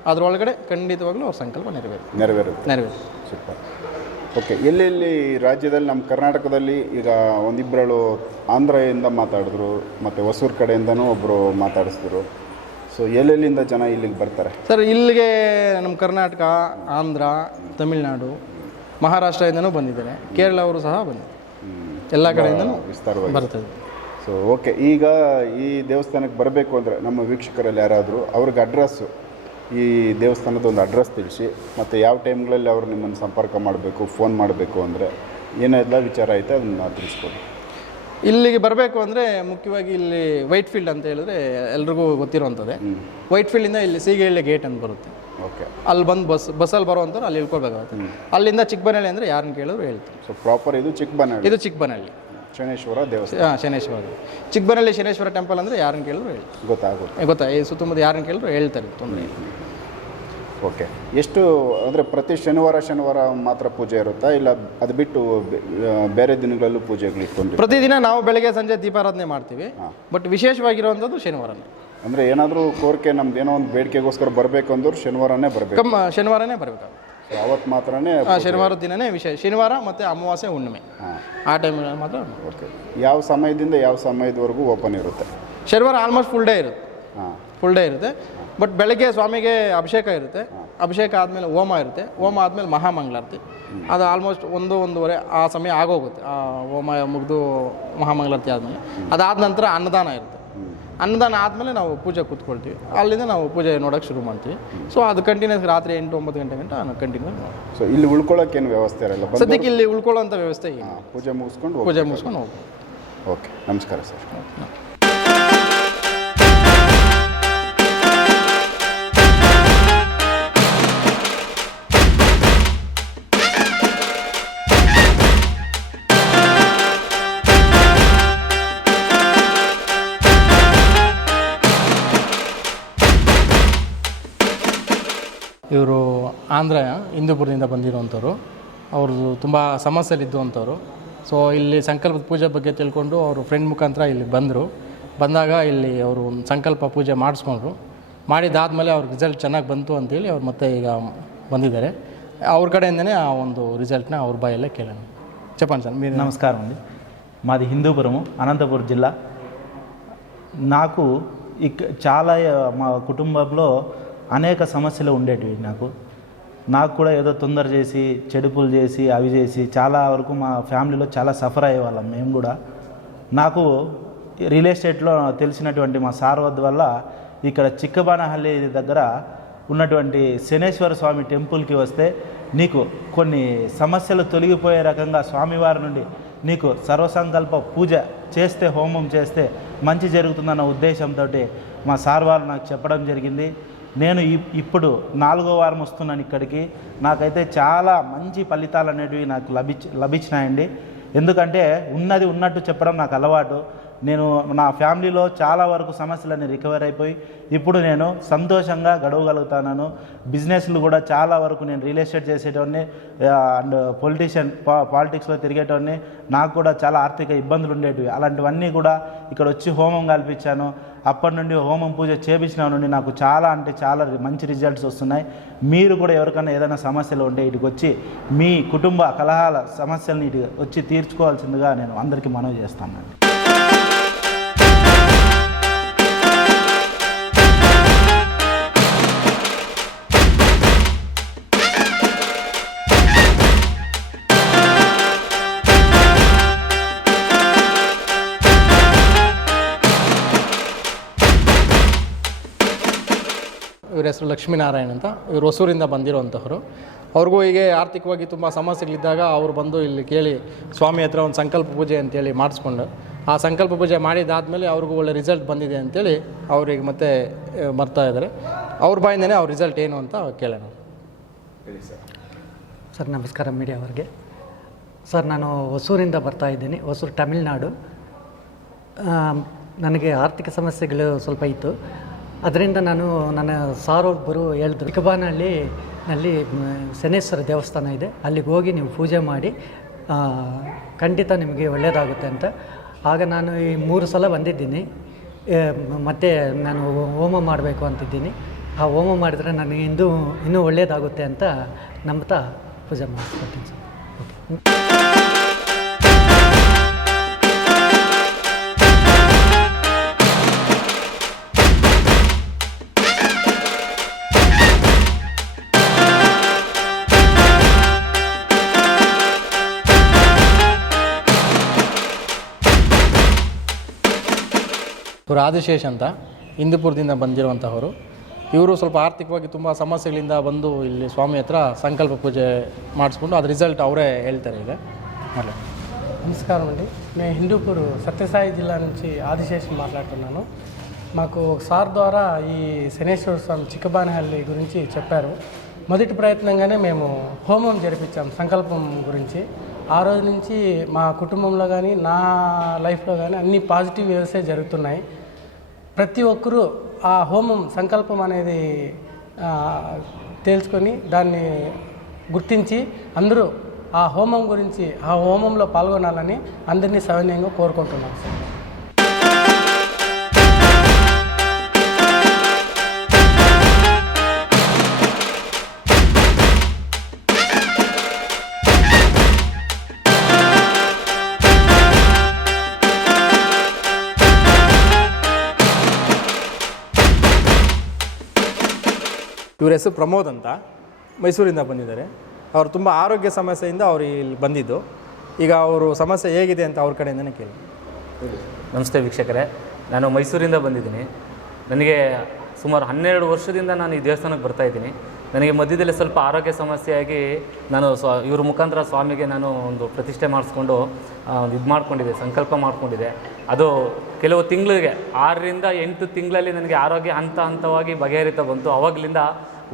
ಅದರೊಳಗಡೆ ಖಂಡಿತವಾಗ್ಲೂ ಅವ್ರ ಸಂಕಲ್ಪ ನೆರವೇರುತ್ತೆ. ನೆರವೇರುತ್ತೆ. ನೆರವೇರುತ್ತೆ. ಸೂಪರ್. ಓಕೆ ಎಲ್ಲೆಲ್ಲಿ ರಾಜ್ಯದಲ್ಲಿ ನಮ್ಮ ಕರ್ನಾಟಕದಲ್ಲಿ ಈಗ ಒಂದಿಬ್ಬರಳು ಆಂಧ್ರದಿಂದ ಮಾತಾಡಿದ್ರು ಮತ್ತು ಹೊಸೂರು ಕಡೆಯಿಂದನೂ ಒಬ್ಬರು ಮಾತಾಡಿಸಿದ್ರು. ಸೊ ಎಲ್ಲೆಲ್ಲಿಂದ ಜನ ಇಲ್ಲಿಗೆ ಬರ್ತಾರೆ? ಸರ್ ಇಲ್ಲಿಗೆ ನಮ್ಮ ಕರ್ನಾಟಕ ಆಂಧ್ರ ತಮಿಳುನಾಡು ಮಹಾರಾಷ್ಟ್ರದಿಂದನೂ ಬಂದಿದ್ದಾರೆ. ಕೇರಳ ಅವರು ಸಹ ಬಂದಿದ್ದಾರೆ. ಎಲ್ಲ ಕಡೆಯಿಂದನೂ ವಿಸ್ತಾರವಾಗಿ. ಬರ್ತದೆ ಸೊ ಓಕೆ ಈಗ ಈ ದೇವಸ್ಥಾನಕ್ಕೆ ಬರಬೇಕು ಅಂದರೆ ನಮ್ಮ ವೀಕ್ಷಕರಲ್ಲಿ ಯಾರಾದರೂ ಅವ್ರಿಗೆ ಅಡ್ರೆಸ್ಸು ಈ ದೇವಸ್ಥಾನದ ಒಂದು ಅಡ್ರೆಸ್ ತಿಳಿಸಿ ಮತ್ತು ಯಾವ ಟೈಮ್ಗಳಲ್ಲಿ ಅವರು ನಿಮ್ಮನ್ನು ಸಂಪರ್ಕ ಮಾಡಬೇಕು ಫೋನ್ ಮಾಡಬೇಕು ಅಂದರೆ ಏನೆಲ್ಲ ವಿಚಾರ ಐತೆ ಅದನ್ನು ತಿಳಿಸ್ಕೊಡಿ ಇಲ್ಲಿಗೆ ಬರಬೇಕು ಅಂದರೆ ಮುಖ್ಯವಾಗಿ ಇಲ್ಲಿ ವೈಟ್ ಫೀಲ್ಡ್ ಅಂತ ಹೇಳಿದ್ರೆ ಎಲ್ರಿಗೂ ಗೊತ್ತಿರುವಂಥದ್ದೇ ವೈಟ್ ಫೀಲ್ಡಿಂದ ಇಲ್ಲಿ ಸೀಗೆಹಳ್ಳಿ ಗೇಟ್ ಅಂತ ಬರುತ್ತೆ. ಓಕೆ ಅಲ್ಲಿ ಬಂದು ಬಸ್ ಬಸ್ಸಲ್ಲಿ ಬರುವಂಥವ್ರು ಅಲ್ಲಿ ಇಳ್ಕೊಳ್ಬೇಕಾಗುತ್ತೆ. ಅಲ್ಲಿಂದ ಚಿಕ್ಕಬನಹಳ್ಳಿ ಅಂದರೆ ಯಾರನ್ನ ಕೇಳಿದ್ರು ಹೇಳ್ತೀನಿ ಸೊ ಪ್ರಾಪರ್ ಇದು ಚಿಕ್ಕಬನಹಳ್ಳಿ ಇದು ಚಿಕ್ಕಬನಹಳ್ಳಿ ಶನೇಶ್ವರ ದೇವಸ್ಥಾನ. ಹಾಂ ಶನೇಶ್ವರ. ಚಿಕ್ಕಬರಲ್ಲಿ ಶನೇಶ್ವರ ಟೆಂಪಲ್ ಅಂದರೆ ಯಾರನ್ನು ಕೇಳಿದ್ರು ಹೇಳಿ. ಗೊತ್ತಾಗುತ್ತೆ ಗೊತ್ತಾ? ಈ ಸುತ್ತಮುತ್ತ ಯಾರನ್ನ ಕೇಳಿದ್ರು ಹೇಳ್ತಾರೆ ತೊಂದರೆ ಇಲ್ಲ. ಓಕೆ. ಎಷ್ಟು ಅಂದರೆ ಪ್ರತಿ ಶನಿವಾರ ಶನಿವಾರ ಮಾತ್ರ ಪೂಜೆ ಇರುತ್ತಾ? ಇಲ್ಲ ಅದು ಬಿಟ್ಟು ಬೇರೆ ದಿನಗಳಲ್ಲೂ ಪೂಜೆಗಳು ಇಟ್ಕೊಂಡು ಪ್ರತಿದಿನ ನಾವು ಬೆಳಗ್ಗೆ ಸಂಜೆ ದೀಪಾರಾಧನೆ ಮಾಡ್ತೀವಿ. ಬಟ್ ವಿಶೇಷವಾಗಿರುವಂಥದ್ದು ಶನಿವಾರನೇ. ಅಂದರೆ ಏನಾದರೂ ಕೋರಿಕೆ ನಮ್ದು ಏನೋ ಒಂದು ಬೇಡಿಕೆಗೋಸ್ಕರ ಬರಬೇಕು ಅಂದ್ರು ಶನಿವಾರನೇ ಬರಬೇಕು. ಶನಿವಾರನೇ ಬರಬೇಕಾಗುತ್ತೆ. ಅವತ್ತು ಮಾತ್ರನೇ ಶನಿವಾರದ ದಿನನೇ ವಿಶೇಷ. ಶನಿವಾರ ಮತ್ತು ಅಮಾವಾಸ್ಯೆ ಹುಣ್ಣಿಮೆ. ಆ ಟೈಮಲ್ಲಿ ಮಾತ್ರ ಓಕೆ ಯಾವ ಸಮಯದಿಂದ ಯಾವ ಸಮಯದವರೆಗೂ ಓಪನ್ ಇರುತ್ತೆ? ಶನಿವಾರ ಆಲ್ಮೋಸ್ಟ್ ಫುಲ್ ಡೇ ಇರುತ್ತೆ. ಹಾಂ. ಫುಲ್ ಡೇ ಇರುತ್ತೆ. ಬಟ್ ಬೆಳಗ್ಗೆ ಸ್ವಾಮಿಗೆ ಅಭಿಷೇಕ ಇರುತ್ತೆ. ಅಭಿಷೇಕ ಆದಮೇಲೆ ಹೋಮ ಇರುತ್ತೆ. ಹೋಮ ಆದಮೇಲೆ ಮಹಾಮಂಗಳಾರತಿ. ಅದು ಆಲ್ಮೋಸ್ಟ್ ಒಂದು ಒಂದೂವರೆ ಆ ಸಮಯ ಆಗೋಗುತ್ತೆ. ಆ ಹೋಮ ಮುಗಿದು ಮಹಾಮಂಗಳಾರತಿ ಆದಮೇಲೆ. ಅದಾದ ನಂತರ ಅನ್ನದಾನ ಇರುತ್ತೆ. ಅನ್ನದಾನ ಆದಮೇಲೆ ನಾವು ಪೂಜೆ ಕೂತ್ಕೊಳ್ತೀವಿ. ಅಲ್ಲಿಂದ ನಾವು ಪೂಜೆ ನೋಡೋಕೆ ಶುರು ಮಾಡ್ತೀವಿ. ಸೊ ಅದು ಕಂಟಿನ್ಯೂಸ್ ರಾತ್ರಿ ಎಂಟು ಒಂಬತ್ತು ಗಂಟೆ ಗಂಟ ಕಂಟಿನ್ಯೂ ಸೊ ಇಲ್ಲಿ ಉಳ್ಕೊಳ್ಳೋಕೆ ಏನು ವ್ಯವಸ್ಥೆ ಇರಲ್ಲ? ಸದ್ಯಕ್ಕೆ ಇಲ್ಲಿ ಉಳ್ಕೊಳ್ಳೋಂಥ ವ್ಯವಸ್ಥೆ ಇಲ್ಲ. ಪೂಜೆ ಮುಗಿಸ್ಕೊಂಡು ಹೋಗಿ ಪೂಜೆ ಮುಗಿಸ್ಕೊಂಡು ಹೋಗ್ತೀವಿ ಓಕೆ ನಮಸ್ಕಾರ ಸರ್. ಆಂಧ್ರ ಹಿಂದೂಪುರದಿಂದ ಬಂದಿರುವಂಥವ್ರು. ಅವ್ರದ್ದು ತುಂಬ ಸಮಸ್ಯೆಲಿದ್ದು ಅಂಥವ್ರು. ಸೊ ಇಲ್ಲಿ ಸಂಕಲ್ಪದ ಪೂಜೆ ಬಗ್ಗೆ ತಿಳ್ಕೊಂಡು ಅವರು ಫ್ರೆಂಡ್ ಮುಖಾಂತರ ಇಲ್ಲಿ ಬಂದರು. ಬಂದಾಗ ಇಲ್ಲಿ ಅವರು ಒಂದು ಸಂಕಲ್ಪ ಪೂಜೆ ಮಾಡಿಸ್ಕೊಂಡ್ರು. ಮಾಡಿದಾದಮೇಲೆ ಅವ್ರ ರಿಸಲ್ಟ್ ಚೆನ್ನಾಗಿ ಬಂತು ಅಂತೇಳಿ ಅವ್ರು ಮತ್ತೆ ಈಗ ಬಂದಿದ್ದಾರೆ. ಅವ್ರ ಕಡೆಯಿಂದನೇ ಆ ಒಂದು ರಿಸಲ್ಟ್ನ ಅವ್ರ ಬಾಯಲ್ಲೇ ಕೇಳೋಣ. ಚಪ್ಪನ್ ಸರ್ మీరు నమస్కారం ಮಾದಿ. ಹಿಂದೂಪುರಮು ಅನಂತಪುರ ಜಿಲ್ಲಾ. నాకు ఇక చాలా మా కుటుంబంలో అనేక సమస్యలు ఉండేటివి నాకు నాకు కూడా ఏదో తొందర చేసి చెడుపులు చేసి అవి చేసి చాలా వరకు మా ఫ్యామిలీలో చాలా సఫర్ అయ్యేవాళ్ళం మేము కూడా. నాకు రియల్ ఎస్టేట్లో తెలిసినటువంటి మా సార్ వద్ద వల్ల ఇక్కడ చిక్కబానహల్లి దగ్గర ఉన్నటువంటి శనేశ్వర స్వామి టెంపుల్కి వస్తే నీకు కొన్ని సమస్యలు తొలగిపోయే రకంగా స్వామివారి నుండి నీకు సర్వసంకల్ప పూజ చేస్తే హోమం చేస్తే మంచి జరుగుతుందన్న ఉద్దేశంతో మా సార్ వారు నాకు చెప్పడం జరిగింది. నేను ఇప్- ఇప్పుడు నాలుగో వారం వస్తున్నాను ఇక్కడికి. నాకైతే చాలా మంచి ఫలితాలు అనేటివి నాకు లభి లభించినాయండి. ఎందుకంటే ఉన్నది ఉన్నట్టు చెప్పడం నాకు అలవాటు. నేను నా ఫ్యామిలీలో చాలా వరకు సమస్యలన్నీ రికవర్ అయిపోయి ఇప్పుడు నేను సంతోషంగా గడవగలుగుతాను బిజినెస్లు కూడా చాలా వరకు నేను రియల్ ఎస్టేట్ చేసేటోడిని అండ్ పొలిటీషియన్ పా పాలిటిక్స్లో తిరిగేటోడిని నాకు కూడా చాలా ఆర్థిక ఇబ్బందులు ఉండేటివి. అలాంటివన్నీ కూడా ఇక్కడ వచ్చి హోమం కల్పించాను. అప్పటి నుండి హోమం పూజ చేపించిన నుండి నాకు చాలా అంటే చాలా మంచి రిజల్ట్స్ వస్తున్నాయి. మీరు కూడా ఎవరికైనా ఏదైనా సమస్యలు ఉంటే ఇటుకు వచ్చి మీ కుటుంబ కలహాల సమస్యలను ఇటు వచ్చి తీర్చుకోవాల్సిందిగా నేను అందరికీ మనవి చేస్తానండి ಹೆಸರು ಲಕ್ಷ್ಮೀನಾರಾಯಣ್ ಅಂತ. ಇವರು ಹೊಸೂರಿಂದ ಬಂದಿರುವಂಥವ್ರು ಅವ್ರಿಗೂ ಹೀಗೆ ಆರ್ಥಿಕವಾಗಿ ತುಂಬ ಸಮಸ್ಯೆಗಳಿದ್ದಾಗ ಅವರು ಬಂದು ಇಲ್ಲಿ ಕೇಳಿ ಸ್ವಾಮಿ ಹತ್ರ ಒಂದು ಸಂಕಲ್ಪ ಪೂಜೆ ಅಂತೇಳಿ ಮಾಡಿಸ್ಕೊಂಡು. ಆ ಸಂಕಲ್ಪ ಪೂಜೆ ಮಾಡಿದಾದ್ಮೇಲೆ ಅವ್ರಿಗೂ ಒಳ್ಳೆ ರಿಸಲ್ಟ್ ಬಂದಿದೆ ಅಂತೇಳಿ ಅವ್ರಿಗೆ ಮತ್ತೆ ಮರ್ತಾ ಬರ್ತಾ ಇದ್ದಾರೆ. ಅವ್ರ ಬಾಯಿಂದನೇ ಅವ್ರ ರಿಸಲ್ಟ್ ಏನು ಅಂತ ಕೇಳೋಣ. ಸರ್. ನಮಸ್ಕಾರ ಮೀಡಿಯಾ ಅವ್ರಿಗೆ. ಸರ್ ನಾನು ಹೊಸೂರಿಂದ ಬರ್ತಾ ಇದ್ದೀನಿ. ಹೊಸೂರು ತಮಿಳ್ನಾಡು. ನನಗೆ ಆರ್ಥಿಕ ಸಮಸ್ಯೆಗಳು ಸ್ವಲ್ಪ ಇತ್ತು. ಅದರಿಂದ ನಾನು ನನ್ನ ಸಾರೊಬ್ಬರು ಹೇಳಿದ್ರು. ಚಿಕ್ಕಬಾನಹಳ್ಳಿ ನಲ್ಲಿ ಶನೇಶ್ವರ ದೇವಸ್ಥಾನ ಇದೆ. ಅಲ್ಲಿಗೆ ಹೋಗಿ ನೀವು ಪೂಜೆ ಮಾಡಿ ಖಂಡಿತ ನಿಮಗೆ ಒಳ್ಳೆಯದಾಗುತ್ತೆ ಅಂತ. ಆಗ ನಾನು ಈ ಮೂರು ಸಲ ಬಂದಿದ್ದೀನಿ. ಮತ್ತು ಮತ್ತೆ ನಾನು ಹೋಮ ಮಾಡಬೇಕು ಅಂತಿದ್ದೀನಿ. ಆ ಹೋಮ ಮಾಡಿದರೆ ನನಗೆ ಇಂದು, ಇನ್ನೂ ಒಳ್ಳೆಯದಾಗುತ್ತೆ ಅಂತ ನಂಬ್ತಾ ಪೂಜೆ ಮಾಡಿಸ್ಕೊಳ್ತೀನಿ ಸರ್. ಓಕೆ ಇವರು ಆದಿಶೇಷ್ ಅಂತ ಹಿಂದೂಪುರದಿಂದ ಬಂದಿರುವಂಥವರು ಇವರು ಸ್ವಲ್ಪ ಆರ್ಥಿಕವಾಗಿ ತುಂಬ ಸಮಸ್ಯೆಗಳಿಂದ ಬಂದು ಇಲ್ಲಿ ಸ್ವಾಮಿ ಹತ್ರ సంకల్ప పూజೆ ಮಾಡಿಸ್ಕೊಂಡು ಅದು రిజల్ట్ అవరే ಹೇಳ್ತಾರೆ ಈಗ మళ్ళీ నమస్కారం అండి నేను హిందూపూర్ సత్యసాయి జిల్లా నుంచి ఆదిశేషం మాట్లాడుతున్నాను మాకు ఒక సార్ ద్వారా ఈ శనేశ్వర స్వామి చిక్కబానహల్లి గురించి చెప్పారు మొదటి ప్రయత్నంగానే మేము హోమం జరిపించాం సంకల్పం గురించి ఆ రోజు నుంచి మా కుటుంబంలో కానీ నా లైఫ్లో కానీ అన్ని పాజిటివ్ వేవ్సే జరుగుతున్నాయి ప్రతి ఒక్కరూ ఆ హోమం సంకల్పం అనేది తేల్చుకొని దాన్ని గుర్తించి అందరూ ఆ హోమం గురించి ఆ హోమంలో పాల్గొనాలని అందరినీ సవినయంగా కోరుకుంటున్నాను ಇವ್ರ ಹೆಸರು ಪ್ರಮೋದ್ ಅಂತ. ಮೈಸೂರಿಂದ ಬಂದಿದ್ದಾರೆ. ಅವರು ತುಂಬ ಆರೋಗ್ಯ ಸಮಸ್ಯೆಯಿಂದ ಅವರು ಇಲ್ಲಿ ಬಂದಿದ್ದು. ಈಗ ಅವರು ಸಮಸ್ಯೆ ಹೇಗಿದೆ ಅಂತ ಅವ್ರ ಕಡೆಯಿಂದನೇ ಕೇಳಿ. ನಮಸ್ತೆ ವೀಕ್ಷಕರೇ. ನಾನು ಮೈಸೂರಿಂದ ಬಂದಿದ್ದೀನಿ. ನನಗೆ ಸುಮಾರು ಹನ್ನೆರಡು ವರ್ಷದಿಂದ ನಾನು ಈ ದೇವಸ್ಥಾನಕ್ಕೆ ಬರ್ತಾ ಇದ್ದೀನಿ. ನನಗೆ ಮಧ್ಯದಲ್ಲಿ ಸ್ವಲ್ಪ ಆರೋಗ್ಯ ಸಮಸ್ಯೆಯಾಗಿ ನಾನು ಸ್ವ, ಇವ್ರ ಮುಖಾಂತರ ಸ್ವಾಮಿಗೆ ನಾನು ಒಂದು ಪ್ರತಿಷ್ಠೆ ಮಾಡಿಸ್ಕೊಂಡು ಇದು ಮಾಡ್ಕೊಂಡಿದ್ದೆ ಸಂಕಲ್ಪ ಮಾಡಿಕೊಂಡಿದ್ದೆ ಅದು ಕೆಲವು ತಿಂಗಳಿಗೆ, ಆರರಿಂದ ಎಂಟು ತಿಂಗಳಲ್ಲಿ ನನಗೆ ಆರೋಗ್ಯ ಹಂತ ಹಂತವಾಗಿ ಬಗೆಹರಿತಾ ಬಂತು. ಅವಾಗಲಿಂದ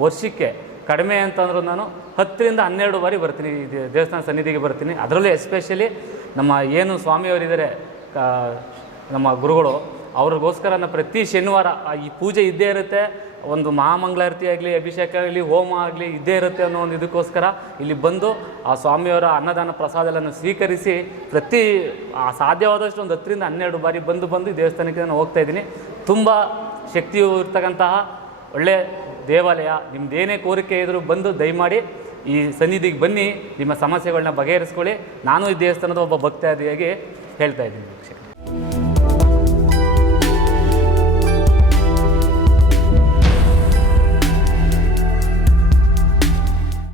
ವರ್ಷಕ್ಕೆ ಕಡಿಮೆ ಅಂತಂದ್ರೂ ನಾನು ಹತ್ತರಿಂದ ಹನ್ನೆರಡು ಬಾರಿ ಬರ್ತೀನಿ ದೇವಸ್ಥಾನ ಸನ್ನಿಧಿಗೆ ಬರ್ತೀನಿ. ಅದರಲ್ಲೂ ಎಸ್ಪೆಷಲಿ ನಮ್ಮ ಏನು ಸ್ವಾಮಿಯವರಿದ್ದಾರೆ ನಮ್ಮ ಗುರುಗಳು, ಅವ್ರಿಗೋಸ್ಕರ ನಾನು ಪ್ರತಿ ಶನಿವಾರ ಈ ಪೂಜೆ ಇದ್ದೇ ಇರುತ್ತೆ. ಒಂದು ಮಹಾಮಂಗಳಾರತಿ ಆಗಲಿ, ಅಭಿಷೇಕ ಆಗಲಿ, ಹೋಮ ಆಗಲಿ ಇದ್ದೇ ಇರುತ್ತೆ ಅನ್ನೋ ಒಂದು ಇದಕ್ಕೋಸ್ಕರ ಇಲ್ಲಿ ಬಂದು ಆ ಸ್ವಾಮಿಯವರ ಅನ್ನದಾನ ಪ್ರಸಾದಗಳನ್ನು ಸ್ವೀಕರಿಸಿ ಪ್ರತಿ ಸಾಧ್ಯವಾದಷ್ಟು ಒಂದು ಹತ್ತರಿಂದ ಹನ್ನೆರಡು ಬಾರಿ ಬಂದು ಬಂದು ದೇವಸ್ಥಾನಕ್ಕೆ ನಾನು ಹೋಗ್ತಾ ಇದ್ದೀನಿ. ತುಂಬ ಶಕ್ತಿಯು ಇರ್ತಕ್ಕಂತಹ ಒಳ್ಳೆ ದೇವಾಲಯ. ನಿಮ್ಮದೇನೇ ಕೋರಿಕೆ ಇದ್ದರೂ ಬಂದು ದಯಮಾಡಿ ಈ ಸನ್ನಿಧಿಗೆ ಬನ್ನಿ, ನಿಮ್ಮ ಸಮಸ್ಯೆಗಳನ್ನ ಬಗೆಹರಿಸ್ಕೊಳ್ಳಿ. ನಾನು ಈ ದೇವಸ್ಥಾನದ ಒಬ್ಬ ಭಕ್ತಾದಿಯಾಗಿ ಹೇಳ್ತಾ ಇದ್ದೀನಿ.